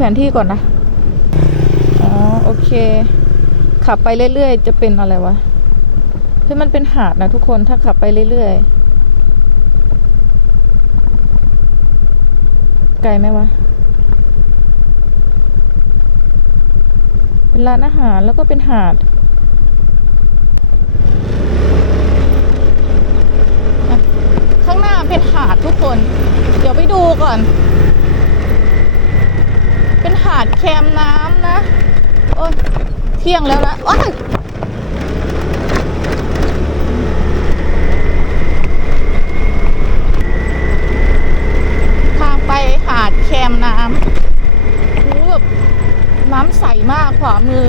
แผนที่ก่อนนะ อ๋อ โอเค ขับไปเรื่อยๆ จะเป็นอะไรวะเฮ้ยมันเป็นหาดนะทุกคนถ้าขับไปเรื่อยๆ ไกลไหมวะ เป็นร้านอาหารแล้วก็เป็นหาดข้างหน้าเป็นหาดทุกคน เดี๋ยวไปดูก่อน เป็นหาด แคมน้ำนะ โอ้ยเที่ยงแล้วนะว้ายทางไปหาดแคมน้ำโอ้แบบน้ำใสมากขวามือ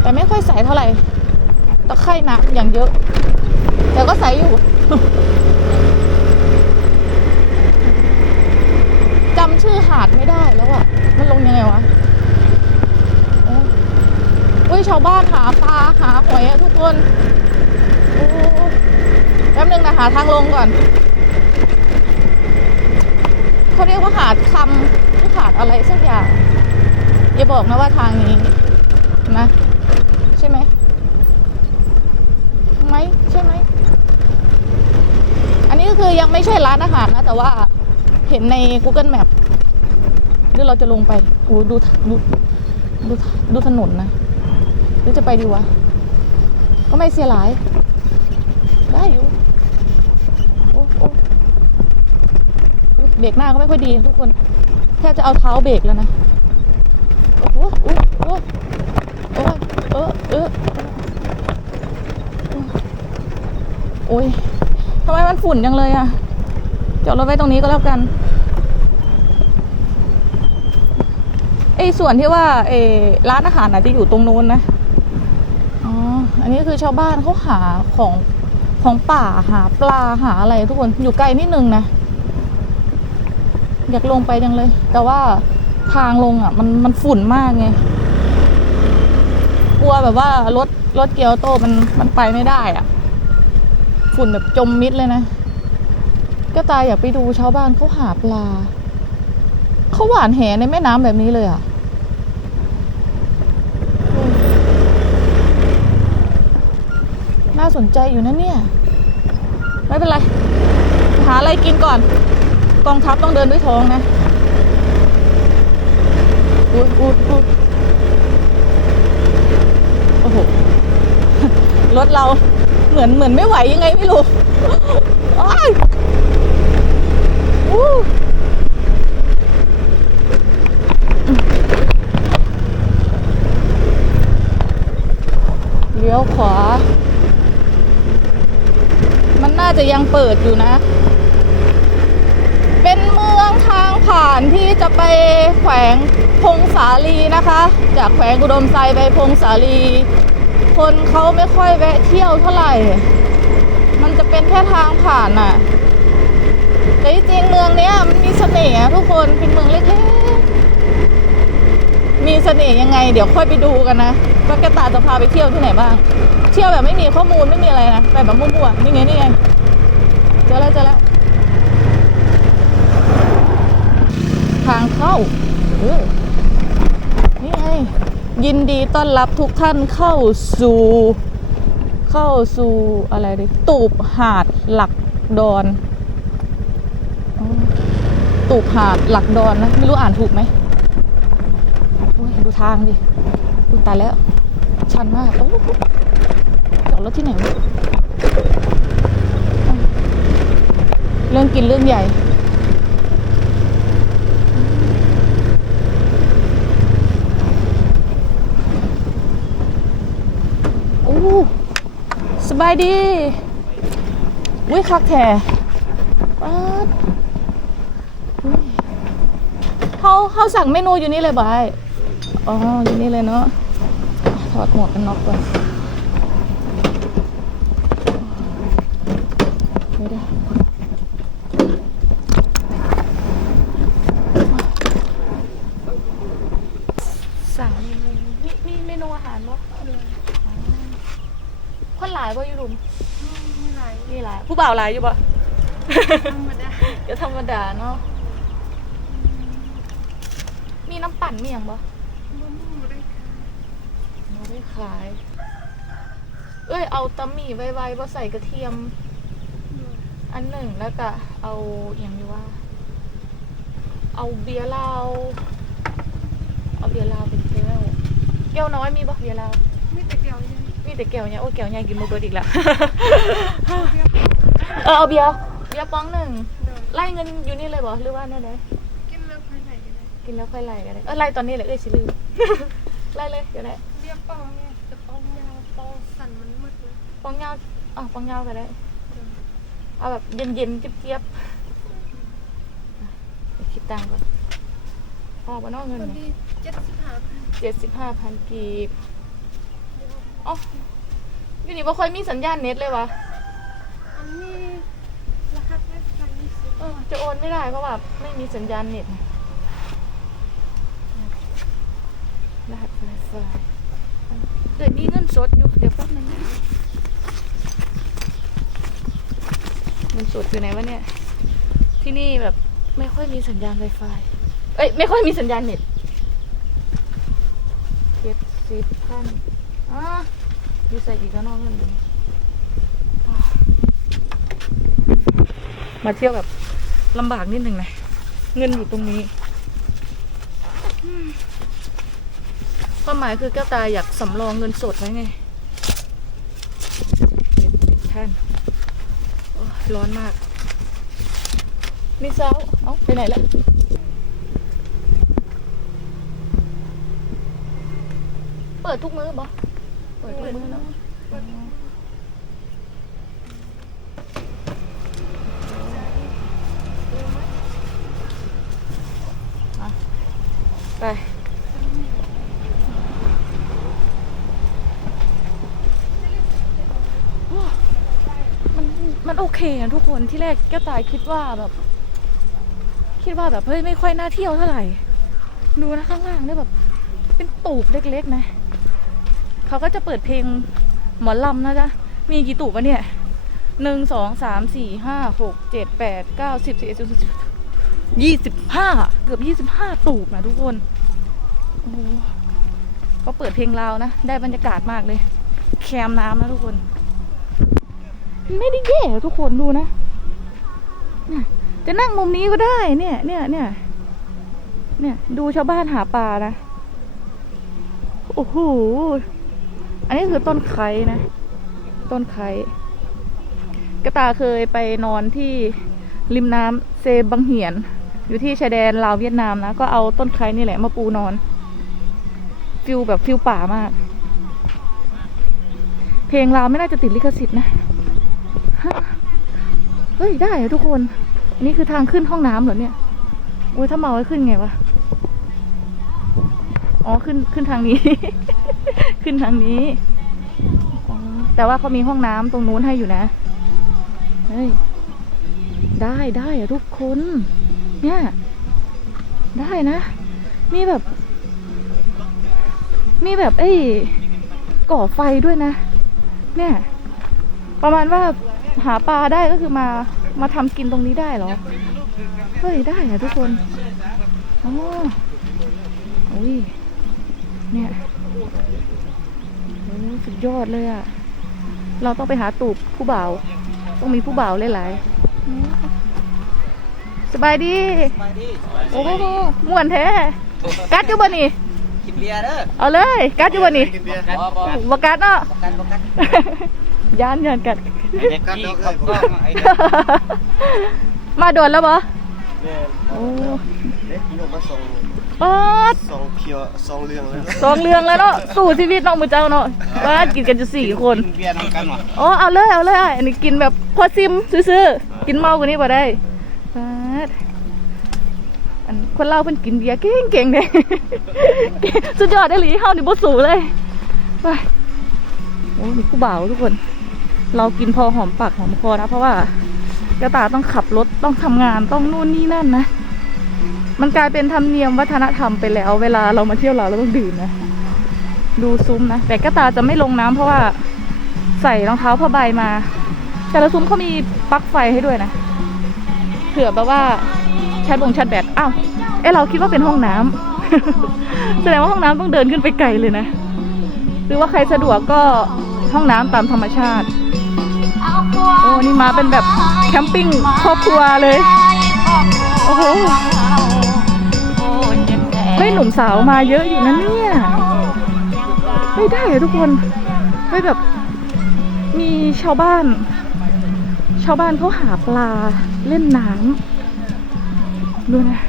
แต่ไม่ค่อยใสเท่าไหร่ตะไคร่น้ำอย่างเยอะ แต่ก็ใสอยู่ จำ ชื่อหาดไม่ได้แล้วอะมันลงยังไงวะโอ้เฮ้ยชาวบ้านหาปลาหาหอยอะทุกคนโอ้แป๊บนึงนะหาทางลงก่อนเขาเรียกว่าหาดคำหรือหาดอะไรสักอย่างอย่าบอกนะว่าทางนี้นะใช่ไหมไหมใช่ไหม อันนี้ก็คือยังไม่ใช่ร้านอาหารนะ แต่ว่าเห็นใน Google Map หรือเราจะลงไปโอ้ดูดูดูดูถนนนะหรือจะไปดีวะ ก็ไม่เสียหลาย ได้อยู่โอ้โอ้เบรกหน้าก็ไม่ค่อยดีทุกคน แทบจะเอาเท้าเบรกแล้วนะโอ้โหโอ้โหโอ้เออเออโอ้ยทำไมมันฝุ่นจังเลยอะจอดรถไว้ตรงนี้ก็แล้วกัน ไอ้ส่วนที่ว่าเอร้านอาหารอาจจะอยู่ตรงนู้นนะอ๋ออันนี้คือชาวบ้านเขาหาของของป่าหาปลาหาอะไรทุกคนอยู่ไกลนิดนึงนะอยากลงไปจังเลย แต่ว่าทางลงอะ มันมันฝุ่นมากไงกลัวแบบว่ารถรถเกียวโตมันมันไปไม่ได้อะ ฝุ่นแบบจมมิดเลยนะ ก็ตายอยากไปดูชาวบ้านเขาหาปลา เขาหวานแหในแม่น้ำแบบนี้เลยอะน่าสนใจอยู่นะเนี่ย ไม่เป็นไร หาอะไรกินก่อนกองทัพต้องเดินด้วยท้องนะอุ้ยอุ้ยอุ้ยโอ้โห รถเราเหมือนเหมือนไม่ไหวยังไงไม่รู้อ้าย ลี้ยวขวา มันน่าจะยังเปิดอยู่นะ เป็นเมืองทางผ่านที่จะไปแขวงพงสาลีนะคะ จากแขวงอุดมไซไปพงสาลี คนเขาไม่ค่อยแวะเที่ยวเท่าไหร่ มันจะเป็นแค่ทางผ่านน่ะแต่จริงเมืองเนี้ยมันมีเสน่ห์ทุกคนเป็นเมืองเล็ก เน่ห์ยังไง เดี๋ยวค่อยไปดูกันนะว่าแกตาจะพาไปเที่ยวที่ไหนบ้าง เที่ยวแบบไม่มีข้อมูลไม่มีอะไรนะไปแบบมั่วๆนี่ไงนี่ไงเจอแล้วเจอแล้วทางเข้าออนี่ไงยินดีต้อนรับทุกท่านเข้าสู่ เข้าสู่อะไรดิตูบหาดหลักดอนตูบหาดหลักดอนนะ ไม่รู้อ่านถูกไหม ดูทางดิดูตายแล้ว ชันมากโอ้จอดรถที่ไหนเรื่องกินเรื่องใหญ่โอ้สบายดีวิคักแท้ป๊าดเขาเขาสั่งเมนูอยู่นี่เลยบาย อ๋ออยู่นี่เลยเนาะถอดหมวกกันน็อกก่อนเดี๋ยวเดี๋ยวสั่งเมนูมีมีเมนูอาหารมั้คนหลายป่ะยูรุมไม่ไรมีหลาย ผู้บ่าวหลายอยู่ป่ะธรรมดาเดี๋ยวธรรมดาเนาะมีน้ำปั่นมีอย่างบ่ บ่มีบ่ได้ค่ะไม่ได้ขาย เอ้ยเอาตำหมี่ไวๆบ่ใส่กระเทียม อันหนึ่งแล้วก็เอาอย่างนี้ว่า เอาเบียร์เหล้าเอาเบียร์เหล้าเป็นแก้วแก้วน้อยมีบ่เบียร์เหล้ามีแต่แก้วใหญ่มีแต่แก้วเนี่ยโอ้แก้วใหญ่กินมาเบิดอีกแล้วเรียบเออเอาเบียร์เบียร์ป้องหนึ่งเดินไล่เงินอยู่นี่เลยบ่หรือว่าแน่ไหนกินแล้วภายใน ก็ได้กินแล้วค่อยไล่ก็ได้เออไล่ตอนนี้เลยเอ้ยสิลืม ไล่เลยเดี๋ยวได้เรียบปองเนี่ยจะปองยาวปองสั่นมันมืดเลยป้องยาวอะป้องยาวก็ได้เดินเอาแบบเย็นๆเจี๊ยบๆอะเดี๋ยวคิดตังค์ก่อนพอปะเนอกเงินวันเนี่ยนี้เจ็ดสิบห้าพันเจ็ดสิบห้าพันกีบอ๋ออยู่นี่บ่ค่อยมีสัญญาณเน็ตเลยวะอันนี้ราคาแค่พันยี่สิบเออจะโอนไม่ได้เพราะว่าไม่มีสัญญาณเน็ต รหัสไวไฟเดี๋ยวมีเงินสดอยู่ เดี๋ยวแป๊บนึงนะเงินสดอยู่ไหนวะเนี่ย ที่นี่แบบไม่ค่อยมีสัญญาณไวไฟ เอ้ย ไม่ค่อยมีสัญญาณเน็ตเจ็ดสิบพันอะอยู่ใส่กี่ก็นอกเงินมาเที่ยวแบบลำบากนิดหนึ่งนะ เงินอยู่ตรงนี้อืม ความหมายคือแก้วตาอยากสำรองเงินสดไว้ไงเจ็ดสิบท่านร้อนมากนี่เช้าเอ้าไปไหนละเปิดทุกมื้อบ่เปิดทุกมื้อเนาะไป มันโอเคอะทุกคนที่แรกแก้วตายคิดว่าแบบ คิดว่าแบบเฮ้ยไม่ค่อยน่าเที่ยวเท่าไหร่ ดูนะข้างล่างเนี่ยแบบ เป็นตูบเล็กๆนะเขาก็จะเปิดเพลงหมอลำนะจ๊ะมีกี่ตูบวะเนี่ยหนึ่งสองสามสี่ห้าหกเจ็ดแปดเก้าสิบสิบเอ็ดสิบสิบยี่สิบห้าเกือบยี่สิบห้าตูบนะทุกคนโอ้เขาเปิดเพลงลาวนะ ได้บรรยากาศมากเลย แคมน้ำนะทุกคน ไม่ได้แย่ทุกคนดูนะเนี่ยจะนั่งมุมนี้ก็ได้เนี่ย เนี่ยเนี่ยเนี่ยดูชาวบ้านหาปลานะ โอ้โห อันนี้คือต้นไคร้นะ ต้นไคร้กระตาเคยไปนอนที่ริมน้ำเซบังเหียน อยู่ที่ชายแดนลาวเวียดนามนะ ก็เอาต้นไคร้นี่แหละมาปูนอน ฟิลแบบฟิลป่ามาก เพลงลาวไม่น่าจะติดลิขสิทธิ์นะ เฮ้ยได้อะทุกคน อันนี้คือทางขึ้นห้องน้ำเหรอเนี่ยโอ้ยถ้าเมาไว้ขึ้นไงวะ อ๋อขึ้นขึ้นทางนี้ ขึ้นทางนี้ แต่ว่าเขามีห้องน้ำตรงนู้นให้อยู่นะ เฮ้ย ได้ได้ทุกคน เนี่ย ได้นะ มีแบบ มีแบบไอ้ก่อไฟด้วยนะ เนี่ย ประมาณว่า หาปลาได้ก็คือมามาทำกินตรงนี้ได้เหรอ เฮ้ย ได้อะทุกคนอ๋ออุ้ยเนี่ยโอ้สุดยอดเลยอะเราต้องไปหาตูบผู้บ่าว ต้องมีผู้บ่าวหลายๆสบายดีไปดิโอ้โหม่วนแท้ กัดอยู่บ่นี่กินเบียร์เด้อ เอาเลย กัดอยู่บ่นี่บอบอบ่กัดเนาะประกันประกันย่านย่านกัด เด็กกี้ขับกล้องไอ้มาด่วนแล้วบ่เนี่ยโอ้เล็กพี่ออกมาส่งป๊าดส่งเพียวส่งเรื่องเลยนะสองเรื่องแล้วเนาะสู้ชีวิตน้องมือเจ้าเนาะว่ากินกันจะสี่คนกินเบียร์นำกันหรออ๋อเอาเลยเอาเลยอันนี้กินแบบพอซิมซื่อๆกินเมากว่านี้บ่ได้ป๊าดอันคนเราเพิ่นกินเบียร์เก่งๆเลยสุดยอดได้หลีเฮานี่บ่สูเลยไปโอ้นี่ผู้บ่าวทุกคน เรากินพอหอมปากหอมคอนะเพราะว่ากระตายต้องขับรถต้องทำงานต้องนู่นนี่นั่นนะ มันกลายเป็นธรรมเนียมวัฒนธรรมไปแล้ว เวลาเรามาเที่ยวเราเราต้องดื่มนะ ดูซุ้มนะ แต่กระตายจะไม่ลงน้ำเพราะว่าใส่รองเท้าผ้าใบมา แต่ละซุ้มเขามีปลั๊กไฟให้ด้วยนะเผื่อแบบว่าชาร์จบงชาร์จแบตอ้าวเอ้เราคิดว่าเป็นห้องน้แสดงว่าห้องน้ำต้องเดินขึ้นไปไกลเลยนะ หรือว่าใครสะดวกก็ห้องน้ำตามธรรมชาติ โอ้นี่มาเป็นแบบแคมปิ้งครอบครัวเลย โอ้โห เฮ้ยหนุ่มสาวมาเยอะอยู่นะเนี่ย ไม่ได้ทุกคนเฮ้ยแบบ มีชาวบ้าน ชาวบ้านเขาหาปลาเล่นน้ำดูนะ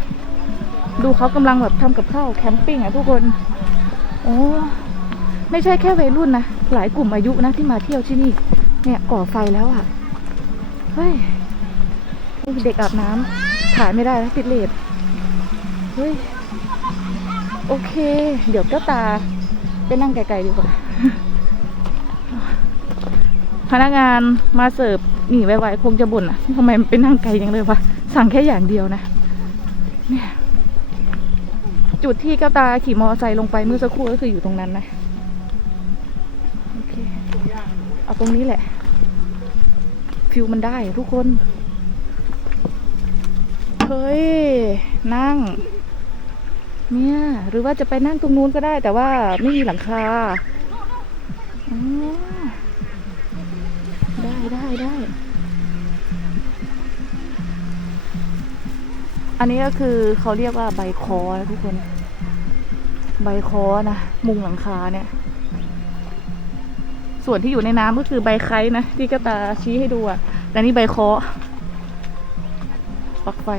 ดูเขากำลังแบบทำกับข้าวแคมปิ้งอะทุกคน โอ้ไม่ใช่แค่วัยรุ่นนะ หลายกลุ่มอายุนะที่มาเที่ยวที่นี่ เนี่ยก่อไฟแล้วอะเฮ้ยเด็กอาบน้ำถ่ายไม่ได้แล้วติดเลทเฮ้ย โอเค เดี๋ยวก็ตาไปนั่งไกลๆดีกว่า พนักงานมาเสิร์ฟหนีไวๆคงจะบ่นอะทำไมไปนั่งไกลจังเลยวะ สั่งแค่อย่างเดียวนะ เนี่ย จุดที่เก้าตาขี่มอไซค์ลงไปเมื่อสักครู่ก็คืออยู่ตรงนั้นนะ ตรงนี้แหละ ฟิลมันได้ทุกคน เฮ้ย นั่ง เนี่ย หรือว่าจะไปนั่งตรงนู้นก็ได้ แต่ว่าไม่มีหลังคาได้ได้ได้ อันนี้ก็คือเขาเรียกว่าใบคอนะทุกคน ใบคอนะ มุงหลังคาเนี่ย ส่วนที่อยู่ในน้ำก็คือใบไคร้นะ ที่กระตาชี้ให้ดูอะแต่นี่ใบคอปลักไฟ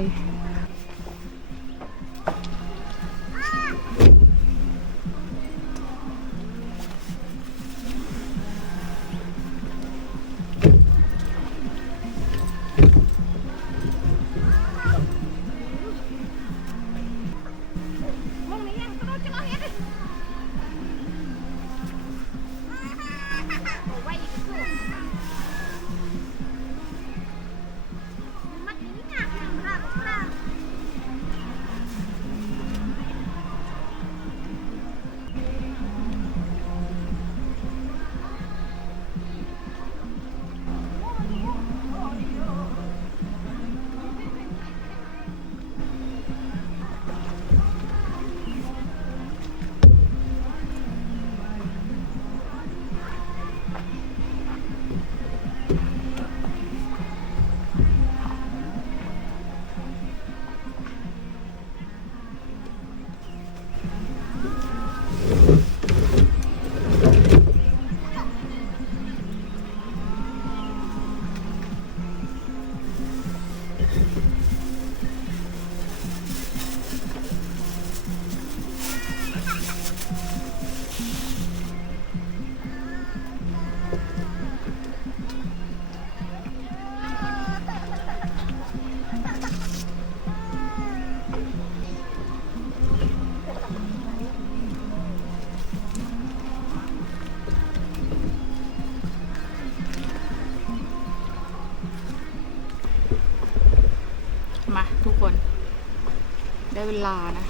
เวลานะ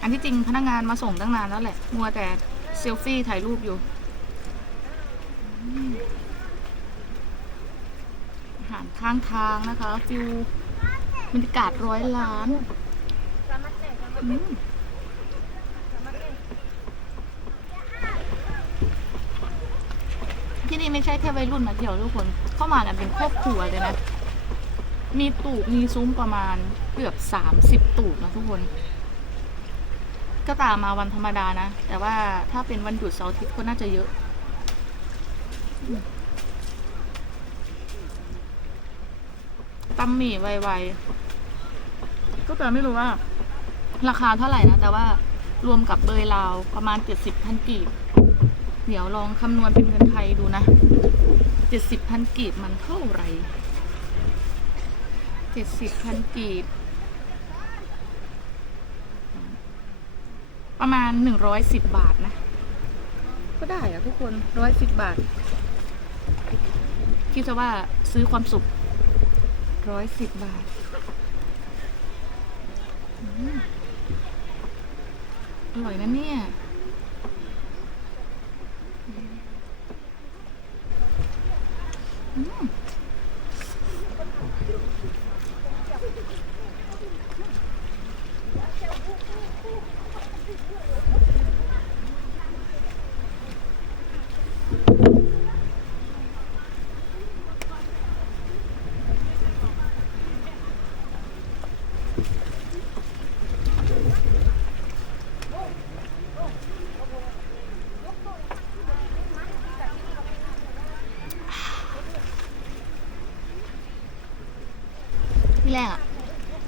อันที่จริงพนักงานมาส่งตั้งนานแล้วแหละ มัวแต่เซลฟี่ถ่ายรูปอยู่ อาหารข้างทางนะคะฟิวบรรยากาศร้อยล้านที่นี่ไม่ใช่แค่วัยรุ่นมาเที่ยวทุกคน เข้ามากันเป็นครอบครัวเลยนะ มีตูบมีซุ้มประมาณเกือบสามสิบตูบนะทุกคน ก็ตามมาวันธรรมดานะ แต่ว่าถ้าเป็นวันหยุดเสาร์อาทิตย์ก็น่าจะเยอะ ตำหมี่ไวๆ ก็แต่ไม่รู้ว่า ราคาเท่าไหร่นะ แต่ว่ารวมกับเบยลาวประมาณเจ็ดสิบพันกีบ เดี๋ยวลองคำนวณเป็นเงินไทยดูนะเจ็ดสิบพันกีบมันเท่าไหร่ เจ็ดสิบพันกีบ ประมาณหนึ่งร้อยสิบบาทนะ ก็ได้อะทุกคนร้อยสิบบาท คิดซะว่าซื้อความสุขร้อยสิบบาทอืมอร่อยนะเนี่ยอืม ที่แรกอะ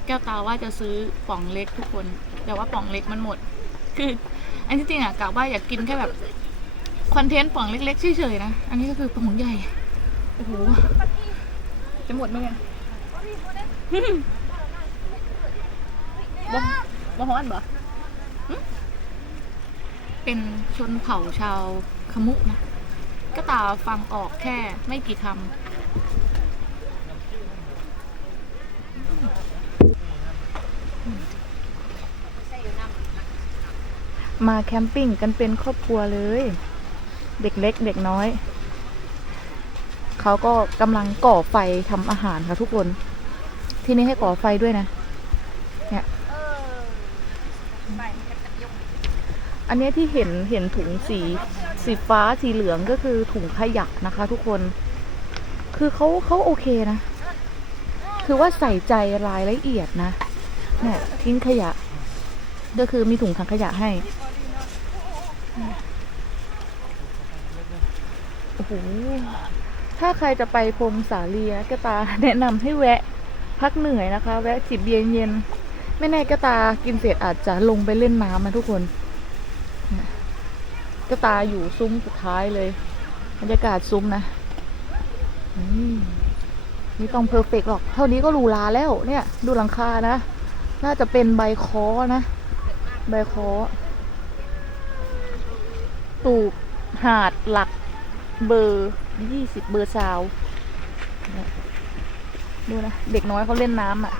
แก้วตาว่าจะซื้อป่องเล็กทุกคน แต่ว่าป่องเล็กมันหมด คือ อันที่จริงอะกะว่าอยากกินแค่แบบคอนเทนต์ป่องเล็กๆเฉยๆนะ อันนี้ก็คือป่องใหญ่ โอ้โห จะหมดไหมเนี่ยบ่บ่ฮ้อนบ่หึเป็นชนเผ่าชาวขมุนะ ก็ตาฟังออกแค่ไม่กี่คำ มาแคมปิ้งกันเป็นครอบครัวเลย เด็กเล็กเด็กน้อย เขาก็กำลังก่อไฟทำอาหารค่ะทุกคน ที่นี่ให้ก่อไฟด้วยนะ เนี่ยอันนี้ที่เห็นเห็นถุงสีสีฟ้าสีเหลืองก็คือถุงขยะนะคะ ทุกคน คือเขาเขาโอเคนะ คือว่าใส่ใจรายละเอียดนะเนี่ยทิ้งขยะก็คือมีถุงถังขยะให้ โอ้โหถ้าใครจะไปพรมสาลีนะกระตาแนะนำให้แวะพักเหนื่อยนะคะ แวะจิบเบียร์เย็นไม่แน่กระตากินเสร็จอาจจะลงไปเล่นน้ำนะทุกคนกระตาอยู่ซุ้มสุดท้ายเลยบรรยากาศซุ้มนะนี่ต้องเพอร์เฟกหรอก เท่านี้ก็หรูหราแล้ว เนี่ย ดูหลังคานะ น่าจะเป็นใบคอนะ ใบคอ ตูบหาดหลักเบอร์ยี่สิบเบอร์ซาวเนี่ยดูนะ เด็กน้อยเขาเล่นน้ำอะ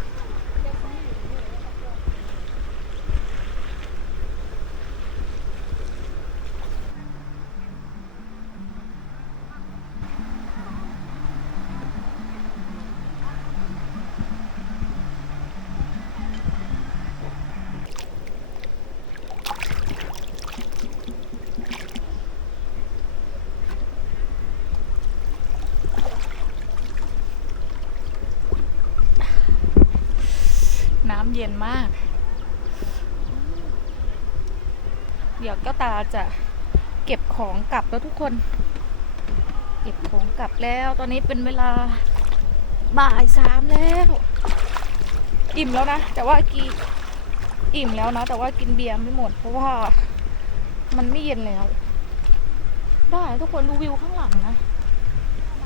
ตาจะเก็บของกลับแล้วทุกคน เก็บของกลับแล้ว ตอนนี้เป็นเวลาบ่ายสามแล้วอิ่มแล้วนะ แต่ว่ากีอิ่มแล้วนะ แต่ว่ากินเบียร์ไม่หมด เพราะว่ามันไม่เย็นแล้ว ได้ทุกคนดูวิวข้างหลังนะ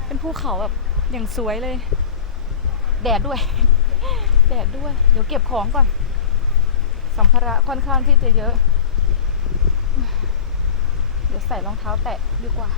เป็นภูเขาแบบอย่างสวยเลย แดดด้วย แดดด้วย เดี๋ยวเก็บของก่อน สัมภาระค่อนข้างที่จะเยอะ ดี๋ยวใส่รองเท้าแตะดีกว่า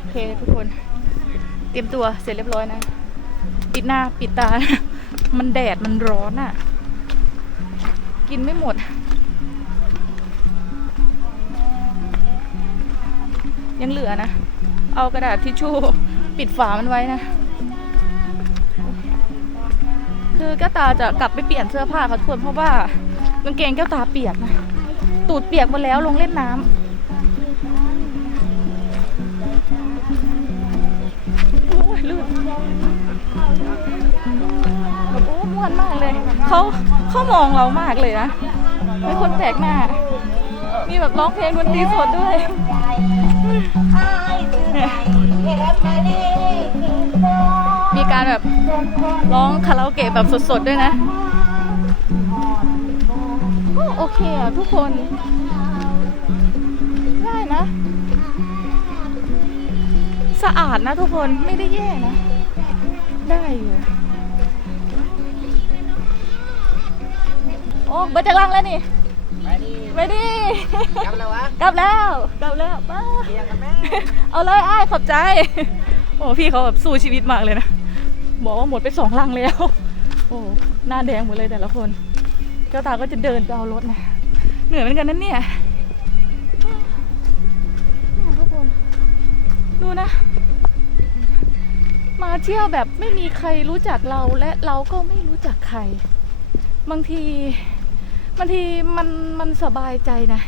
โอเคทุกคน เตรียมตัวเสร็จเรียบร้อยนะ ปิดหน้าปิดตา มันแดดมันร้อนอะ่ะ กินไม่หมด ยังเหลือนะ เอากระดาษทิชชู่ปิดฝามันไว้นะ คือแก้วตาจะกลับไปเปลี่ยนเสื้อผ้าค่ะทุกคนเพราะว่ากางเกงแก้วตาเปียกนะ ตูดเปียกหมดแล้วลงเล่นน้ำ แบบโอ้ม่วนมากเลย เขาเขามองเรามากเลยนะเป็นคนแปลกหน้า มีแบบร้องเพลงดนตรีสดด้วยมีการแบบร้องคาราโอเกะแบบสดๆด้วยนะโอเคอะทุกคน ได้นะ สะอาดนะทุกคนไม่ได้แย่นะ ได้อยู่ โอ้เบิร์ดจะลังแล้วนี่ไปดิไปดิกลับแล้ววะกลับแล้วกลับแล้วป้าเรียงกันแม่เอาเลยไอ้ายขอบใจ โอ้พี่เขาแบบสู้ชีวิตมากเลยนะบอกว่าหมดไปสองลังแล้ว โอ้หน้าแดงหมดเลยแต่ละคนเจ้าตาก็จะเดินไปเอารถนะเหนื่อยเหมือนกันนั่นเนี่ยเนี่ยทุกคนดูนะ มาเที่ยวแบบไม่มีใครรู้จักเราและเราก็ไม่รู้จักใคร บางที บางทีมันมันสบายใจนะ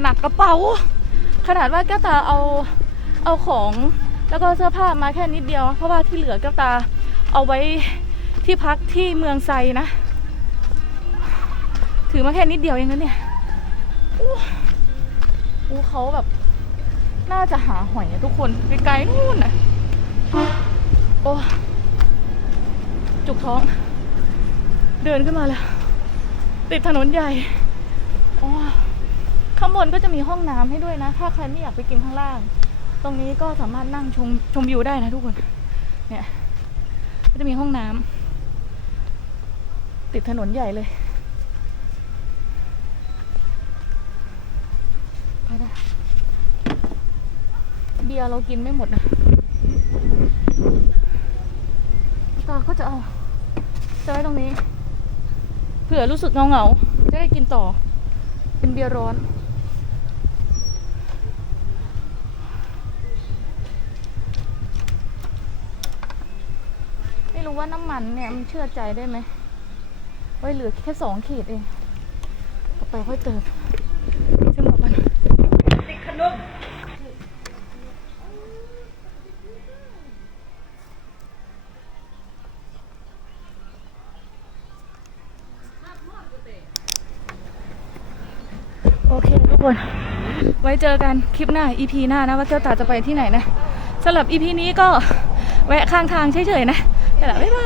หนักกระเป๋า ขนาดว่าแก้วตาเอาเอาของแล้วก็เสื้อผ้ามาแค่นิดเดียว เพราะว่าที่เหลือแก้วตาเอาไว้ที่พักที่เมืองไซนะ ถือมาแค่นิดเดียวเองนะเนี่ยอู้อู้เขาแบบ น่าจะหาหอยอะทุกคนไกลๆนู่นน่ะโอ้ จุกท้อง เดินขึ้นมาแล้ว ติดถนนใหญ่อ๋อข้างบนก็จะมีห้องน้ำให้ด้วยนะ ถ้าใครไม่อยากไปกินข้างล่าง ตรงนี้ก็สามารถนั่งชมชมวิวได้นะทุกคน เนี่ย ก็จะมีห้องน้ำติดถนนใหญ่เลยไปได้เบียร์เรากินไม่หมดนะตาก็จะเอาจะไว้ตรง นี้ เผื่อรู้สึกเงาเงาๆจะได้กินต่อ เป็นเบียร์ร้อน ไม่รู้ว่าน้ำมันเนี่ยมันเชื่อใจได้ไหมไว้เหลือแค่สองขีดเอง ต่อไปค่อยเติมซึ่งบอกกันโอเคทุกคน ไว้ เจอกันคลิปหน้า EP หน้านะว่าแก้วตาจะไปที่ไหนนะสำหรับ EP นี้ก็แวะข้างทางเฉยๆนะแต่ละบ๊ายบาย